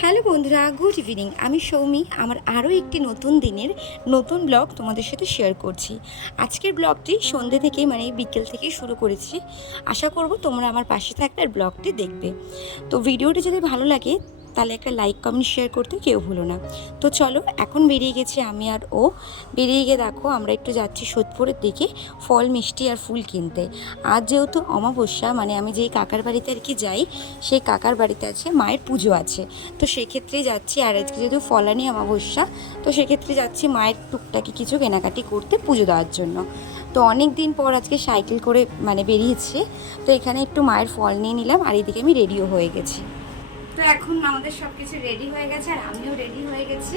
Hello বন্ধুরা, good evening. আমি সৌমি, আমার আরও একটি নতুন দিনের নতুন ব্লগ তোমাদের সাথে শেয়ার করছি। আজকের ব্লগটি সন্ধ্যে থেকে মানে বিকেল থেকে শুরু করেছি। আশা করব তোমরা আমার পাশে থাকলে আর ব্লগটি দেখবে। তো ভিডিওটি যদি ভালো লাগে তাহলে একটা লাইক কমেন্ট শেয়ার করতে কেউ ভুলো না। তো চলো, এখন বেরিয়ে গেছি আমি আর ও। বেরিয়ে গিয়ে দেখো, আমরা একটু যাচ্ছি সোদপুরের দিকে ফল, মিষ্টি আর ফুল কিনতে। আজ যেহেতু অমাবস্যা মানে আমি যেই কাকার বাড়িতে আর কি যাই, সেই কাকার বাড়িতে আছে, মায়ের পুজো আছে। তো সেক্ষেত্রে যাচ্ছি, আর আজকে যেহেতু ফলানি অমাবস্যা, তো সেক্ষেত্রে যাচ্ছি মায়ের টুকটাকি কিছু কেনাকাটি করতে পুজো দেওয়ার জন্য। তো অনেক দিন পর আজকে সাইকেল করে মানে বেরিয়েছে। তো এখানে একটু মায়ের ফল নিয়ে নিলাম, আর এদিকে আমি রেডিও হয়ে গেছি। তো এখন আমাদের সব কিছু রেডি হয়ে গেছে আর আমিও রেডি হয়ে গেছি।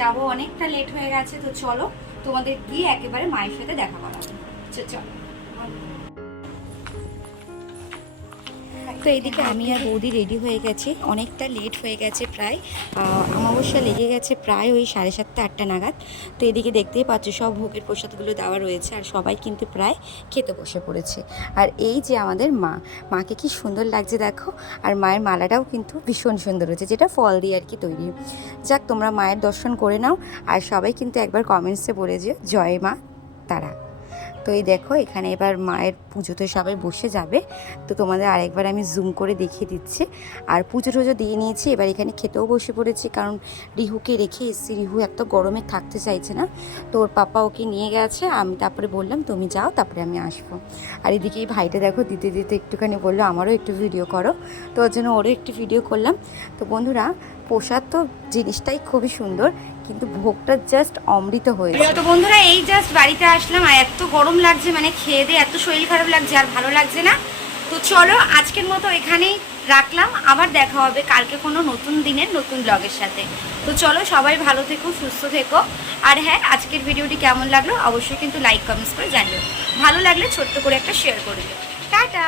যাব অনেকটা লেট হয়ে গেছে, তো চলো তোমাদের গিয়ে একেবারে মায়ের সাথে দেখা করাবো। চলো। তো এদিকে আমি আর বৌদি রেডি হয়ে গেছি। অনেকটা লেট হয়ে গেছে প্রায়। অমাবস্যা লেগে গেছে প্রায় ওই সাড়ে সাতটা, আটটা নাগাদ। তো এদিকে দেখতেই পাচ্ছ সব ভোগের প্রসাদগুলো দেওয়া রয়েছে আর সবাই কিন্তু প্রায় খেতে বসে পড়েছে। আর এই যে আমাদের মা, মাকে কি সুন্দর লাগছে দেখো। আর মায়ের মালাটাও কিন্তু ভীষণ সুন্দর হয়েছে, যেটা ফল দিয়ে আর কি তৈরি। যাক, তোমরা মায়ের দর্শন করে নাও আর সবাই কিন্তু একবার কমেন্টসে বলে যে জয় মা তারা। তো এই দেখো, এখানে এবার মায়ের পুজোতে সবাই বসে যাবে। তো তোমাদের আরেকবার আমি জুম করে দেখিয়ে দিচ্ছি। আর পুজো টুজো দিয়ে নিয়েছি, এবার এখানে খেতেও বসে পড়েছি, কারণ রিহুকে রেখে এসেছি। রিহু এত গরমে থাকতে চাইছে না। তো ওর পাপা ওকে নিয়ে গেছে, আমি তারপরে বললাম, তুমি যাও, তারপরে আমি আসব। আর এদিকে এই ভাইটা দেখো, দিতে দিতে একটুখানি বলল, আমারও একটু ভিডিও করো। তো ওর জন্য ওরও একটু ভিডিও করলাম। তো বন্ধুরা প্রসাদ তো জিনিসটাই খুবই সুন্দর, কিন্তু ভোগটা জাস্ট অমৃত হয়েছে তো বন্ধুরা, এই জাস্ট বাড়িতে আসলাম আর এত গরম লাগছে মানে খেয়ে দিয়ে এত শরীর খারাপ লাগছে আর ভালো লাগছে না। তো চলো, আজকের মতো এখানেই রাখলাম, আবার দেখা হবে কালকে কোনো নতুন দিনের নতুন ব্লগের সাথে। তো চলো, সবাই ভালো থেকো, সুস্থ থেকো। আর হ্যাঁ আজকের ভিডিওটি কেমন লাগল অবশ্যই কিন্তু লাইক কমেন্টস করে জানিও। ভালো লাগলে ছোট্ট করে একটা শেয়ার করে দিও। টাটা!